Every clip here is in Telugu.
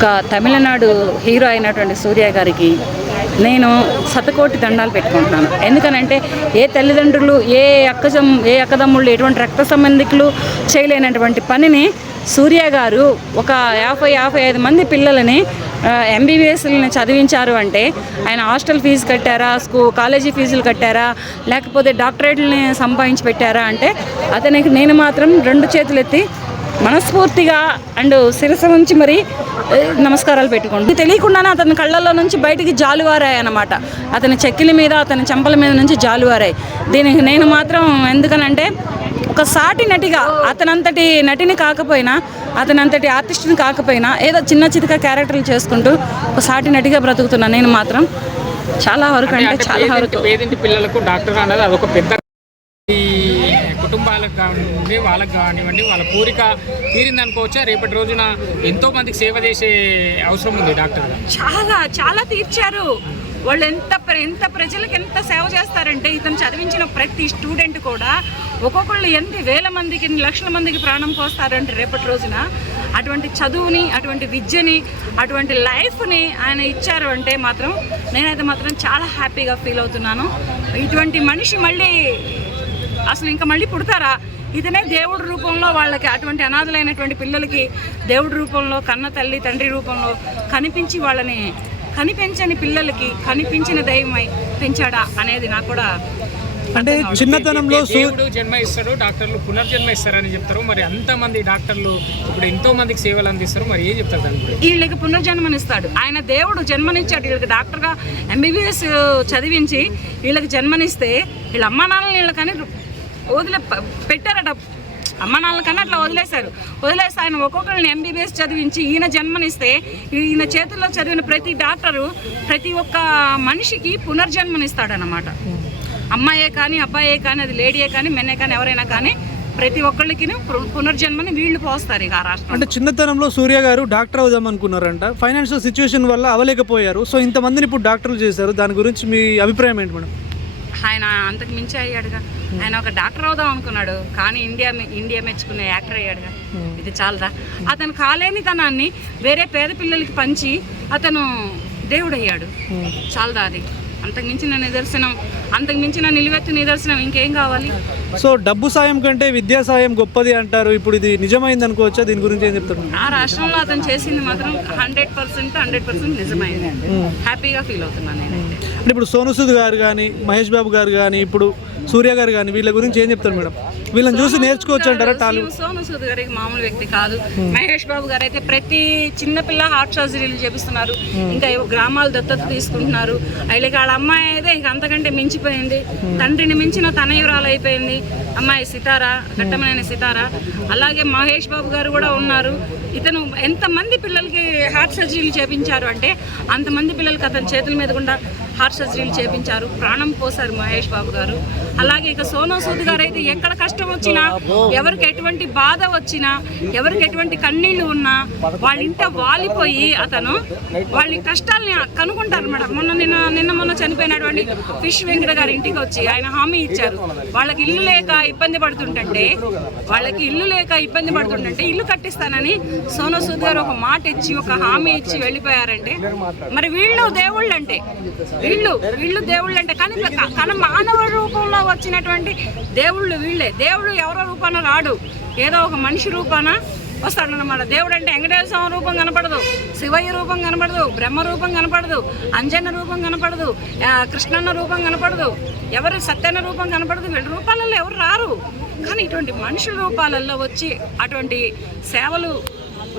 ఒక తమిళనాడు హీరో అయినటువంటి సూర్య గారికి నేను శతకోటి దండాలు పెట్టుకుంటున్నాను. ఎందుకనంటే ఏ తల్లిదండ్రులు ఏ అక్కజం ఏ అక్కదమ్ముళ్ళు ఎటువంటి రక్త సంబంధికులు చేయలేనటువంటి పనిని సూర్య గారు ఒక యాభై యాభై ఐదు మంది పిల్లలని ఎంబీబీఎస్ని చదివించారు అంటే ఆయన హాస్టల్ ఫీజు కట్టారా స్కూ కాలేజీ ఫీజులు కట్టారా లేకపోతే డాక్టరేట్లని సంపాదించి పెట్టారా అంటే అతనికి నేను మాత్రం రెండు చేతులు ఎత్తి మనస్ఫూర్తిగా అండ్ శిరస ఉంచి మరి నమస్కారాలు పెట్టుకోండి తెలియకుండానే అతని కళ్ళల్లో నుంచి బయటికి జాలువారాయి అన్నమాట. అతని చెక్కిల మీద అతని చెంపల మీద నుంచి జాలువారాయి. దీనికి నేను మాత్రం ఎందుకనంటే ఒక సాటి నటిగా అతనంతటి నటిని కాకపోయినా అతనంతటి ఆర్టిస్ట్ని కాకపోయినా ఏదో చిన్న చితక క్యారెక్టర్లు చేసుకుంటూ ఒక సాటి నటిగా బ్రతుకుతున్నాను నేను మాత్రం. చాలా వరకు అంటే చాలా వరకు. పిల్లలకు డాక్టర్ అనేది అదొక పెద్ద కుటుంబాలకు కానివ్వండి వాళ్ళకి కానివ్వండి వాళ్ళ కోరిక తీరింది అనుకోవచ్చా రేపటి రోజున ఎంతో మందికి సేవ చేసే అవసరం ఉంది డాక్టర్ చాలా చాలా తీర్చారు. వాళ్ళు ఎంత ప్ర- ఎంత ప్రజలకు ఎంత సేవ చేస్తారంటే ఇతను చదివించిన ప్రతి స్టూడెంట్ కూడా ఒక్కొక్కళ్ళు ఎన్ని వేల మందికి ఎన్ని లక్షల మందికి ప్రాణం పోస్తారంటే రేపటి రోజున అటువంటి చదువుని అటువంటి విద్యని అటువంటి లైఫ్ని ఆయన ఇచ్చారు అంటే మాత్రం నేనైతే మాత్రం చాలా హ్యాపీగా ఫీల్ అవుతున్నాను. ఇటువంటి మనిషి మళ్ళీ అసలు ఇంకా మళ్ళీ పుడతారా? ఇతనే దేవుడి రూపంలో వాళ్ళకి అటువంటి అనాథలైనటువంటి పిల్లలకి దేవుడి రూపంలో కన్న తల్లి తండ్రి రూపంలో కనిపించి వాళ్ళని కనిపించని పిల్లలకి కనిపించిన దైవమై పెంచాడా అనేది నాకు కూడా అంటే చిన్నతనంలో దేవుడు జన్మ ఇస్తాడు డాక్టర్లు పునర్జన్మ ఇస్తారని చెప్తారు. మరి అంతమంది డాక్టర్లు ఇప్పుడు ఎంతో మందికి సేవలు అందిస్తారు. మరి ఏం చెప్తారు దాని గురించి? వీళ్ళకి పునర్జన్మనిస్తాడు. ఆయన దేవుడు జన్మనిచ్చాడు. వీళ్ళకి డాక్టర్గా ఎంబీబీఎస్ చదివించి వీళ్ళకి జన్మనిస్తే వీళ్ళ అమ్మా నాన్నలు వీళ్ళకని వదిలే పెట్టారట. అమ్మ నాన్నలకన్నా అట్లా వదిలేశారు. వదిలేసి ఆయన ఒక్కొక్కరిని ఎంబీబీఎస్ చదివించి ఈయన జన్మనిస్తే ఈయన చేతుల్లో చదివిన ప్రతి డాక్టరు ప్రతి ఒక్క మనిషికి పునర్జన్మనిస్తాడనమాట అమ్మాయే కానీ అబ్బాయే కానీ అది లేడీయే కానీ మెన్నే కానీ ఎవరైనా కానీ ప్రతి ఒక్కళ్ళకి పునర్జన్మని వీళ్ళు పోస్తారు ఇక ఆ రాష్ట్రం అంటే చిన్నతనంలో సూర్య గారు డాక్టర్ అవుదాం అనుకున్నారంట. ఫైనాన్షియల్ సిచ్యువేషన్ వల్ల అవలేకపోయారు. సో ఇంతమందిని ఇప్పుడు డాక్టర్లు చేశారు. దాని గురించి మీ అభిప్రాయం ఏంటి మేడం? ఆయన అంతకు మించి అయ్యాడుగా. ఆయన ఒక డాక్టర్ అవుదాం అనుకున్నాడు కానీ ఇండియా ఇండియా మెచ్చుకునే యాక్టర్ అయ్యాడుగా. ఇది చాలదా? అతను కాలేని తనాన్ని వేరే పేద పిల్లలకి పంచి అతను దేవుడు అయ్యాడు చాలదా అది? అంతకు మించిన నిదర్శనం అంతకు మించిన నిలువెత్తు నిదర్శనం ఇంకేం కావాలి? సో డబ్బు సాయం కంటే విద్యా సాయం గొప్పది అంటారు. ఇప్పుడు ఇది నిజమైంది అనుకోవచ్చా? దీని గురించి ఏం చెప్తారు? ఆ రాష్ట్రంలో అతను చేసింది మాత్రం హండ్రెడ్ పర్సెంట్ హండ్రెడ్ పర్సెంట్ నిజమైంది. హ్యాపీగా ఫీల్ అవుతున్నాను నేనైతే అంటే ఇప్పుడు సోనూసూద్ గారు కానీ మహేష్ బాబు గారు కానీ ఇప్పుడు సూర్య గారు కానీ వీళ్ళ గురించి ఏం చెప్తారు మేడం? వీళ్ళని చూసి నేర్చుకోవచ్చు అంటారా టాలీ శివ సోను సూద్ గారికి మామూలు వ్యక్తి కాదు. మహేష్ బాబు గారు అయితే ప్రతి చిన్నపిల్ల హార్ట్ సర్జరీలు చేపిస్తున్నారు. ఇంకా గ్రామాలు దత్తత తీసుకుంటున్నారు. వీళ్ళకి వాళ్ళ అమ్మాయి అయితే ఇంకా అంతకంటే మించిపోయింది. తండ్రిని మించిన తనయురాలు అయిపోయింది. అమ్మాయి సితారా ఘట్టమైన సితారా. అలాగే మహేష్ బాబు గారు కూడా ఉన్నారు. ఇతను ఎంతమంది పిల్లలకి హార్ట్ సర్జరీలు చేపించారు అంటే అంతమంది పిల్లలకి అతని చేతుల మీద కూడా హార్ట్ సర్జరీలు చేపించారు. ప్రాణం పోసారు మహేష్ బాబు గారు. అలాగే ఇక సోనా సూద్ గారు అయితే ఎక్కడ కష్టం వచ్చినా ఎవరికి ఎటువంటి బాధ వచ్చినా ఎవరికి ఎటువంటి కన్నీళ్ళు ఉన్నా వాళ్ళ ఇంట వాలిపోయి అతను వాళ్ళ కష్టాల్ని కనుక్కుంటారు మేడం. మొన్న నిన్న నిన్న మొన్న చనిపోయినటువంటి ఫిష్ వెంకట గారి ఇంటికి వచ్చి ఆయన హామీ ఇచ్చారు. వాళ్ళకి ఇల్లు లేక ఇబ్బంది పడుతుంటే వాళ్ళకి ఇల్లు లేక ఇబ్బంది పడుతుంటే ఇల్లు కట్టిస్తానని సోను సూద్ గారు ఒక మాట ఇచ్చి ఒక హామీ ఇచ్చి వెళ్ళిపోయారంటే మరి వీళ్ళు దేవుళ్ళు అంటే వీళ్ళు వీళ్ళు దేవుళ్ళు అంటే కానీ కానీ మానవ రూపంలో వచ్చినటువంటి దేవుళ్ళు వీళ్ళే. దేవుడు ఎవరో రూపాన రాడు. ఏదో ఒక మనిషి రూపాన వస్తాడనమాట దేవుడు అంటే వెంకటేశ్వర స్వామి రూపం కనపడదు. శివయ్య రూపం కనపడదు. బ్రహ్మ రూపం కనపడదు. అంజన్న రూపం కనపడదు. కృష్ణన్న రూపం కనపడదు. ఎవరు సత్యన్న రూపం కనపడదు. వీళ్ళ రూపాలలో ఎవరు రారు. కానీ ఇటువంటి మనుషుల రూపాలలో వచ్చి అటువంటి సేవలు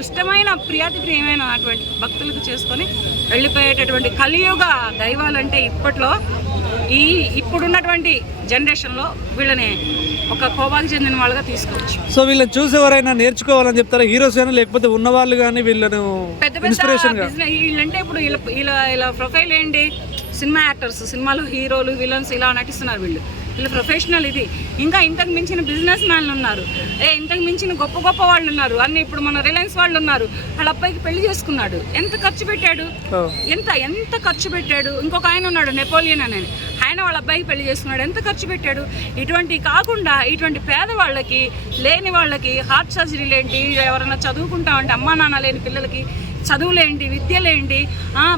ఇష్టమైన ప్రియాతి ప్రియమైన అటువంటి భక్తులకు చేసుకొని వెళ్ళిపోయేటటువంటి కలియుగ దైవాలంటే ఇప్పట్లో ఈ ఇప్పుడున్నటువంటి జనరేషన్లో వీళ్ళని ఒక కోబాకి చెందిన వాళ్ళగా తీసుకోవచ్చు. సో వీళ్ళని చూసి ఎవరైనా నేర్చుకోవాలని చెప్తారా? హీరోస్ కానీ లేకపోతే ఉన్నవాళ్ళు కానీ వీళ్ళను పెద్ద పెద్ద ఇన్స్పిరేషన్గా? బిజినెస్ వీళ్ళంటే ఇప్పుడు వీళ్ళ వీళ్ళ ప్రొఫైల్ ఏంటి? సినిమా యాక్టర్స్ సినిమాలో హీరోలు విలన్స్ ఇలా నటిస్తున్నారు వీళ్ళు. వీళ్ళ ప్రొఫెషనల్ ఇది. ఇంకా ఇంతకు మించిన బిజినెస్ మ్యాన్లు ఉన్నారు. ఏ ఇంతకు మించిన గొప్ప గొప్ప వాళ్ళు ఉన్నారు. అన్ని ఇప్పుడు మన రిలయన్స్ వాళ్ళు ఉన్నారు. వాళ్ళ అబ్బాయికి పెళ్ళి చేసుకున్నాడు. ఎంత ఖర్చు పెట్టాడు? ఎంత ఎంత ఖర్చు పెట్టాడు? ఇంకొక ఆయన ఉన్నాడు నెపోలియన్ అని. ఆయన వాళ్ళ అబ్బాయికి పెళ్ళి చేసుకున్నాడు. ఎంత ఖర్చు పెట్టాడు? ఇటువంటి కాకుండా ఇటువంటి పేదవాళ్ళకి లేని వాళ్ళకి హార్ట్ సర్జరీలు ఏంటి? ఎవరైనా చదువుకుంటామంటే అమ్మా నాన్న లేని పిల్లలకి చదువులేంటి విద్యలేంటి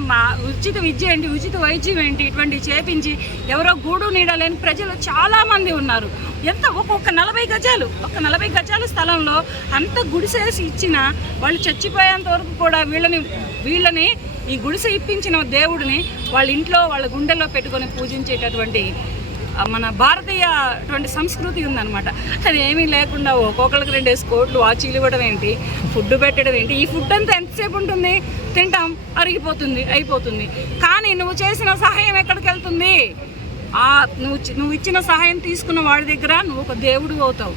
మా ఉచిత విద్య ఏంటి ఉచిత వైద్యం ఏంటి ఇటువంటి చేపించి ఎవరో గూడు నీడలేని ప్రజలు చాలామంది ఉన్నారు. ఎంత ఒక్కొక్క నలభై గజాలు ఒక నలభై గజాల స్థలంలో అంత గుడిసేసి ఇచ్చిన వాళ్ళు చచ్చిపోయేంత వరకు కూడా వీళ్ళని వీళ్ళని ఈ గుడిసె ఇప్పించిన దేవుడిని వాళ్ళ ఇంట్లో వాళ్ళ గుండెల్లో పెట్టుకొని పూజించేటటువంటి మన భారతీయ అటువంటి సంస్కృతి ఉందన్నమాట. అది ఏమీ లేకుండా ఒక్కొక్కరికి రెండేసి కోట్లు వాచీలు ఇవ్వడం ఏంటి ఫుడ్ పెట్టడం ఏంటి ఈ ఫుడ్ అంతా ఎంతసేపు ఉంటుంది? తింటాం అరిగిపోతుంది అయిపోతుంది. కానీ నువ్వు చేసిన సహాయం ఎక్కడికి వెళ్తుంది? ఆ నువ్వు నువ్వు ఇచ్చిన సహాయం తీసుకున్న వాడి దగ్గర నువ్వు ఒక దేవుడు అవుతావు.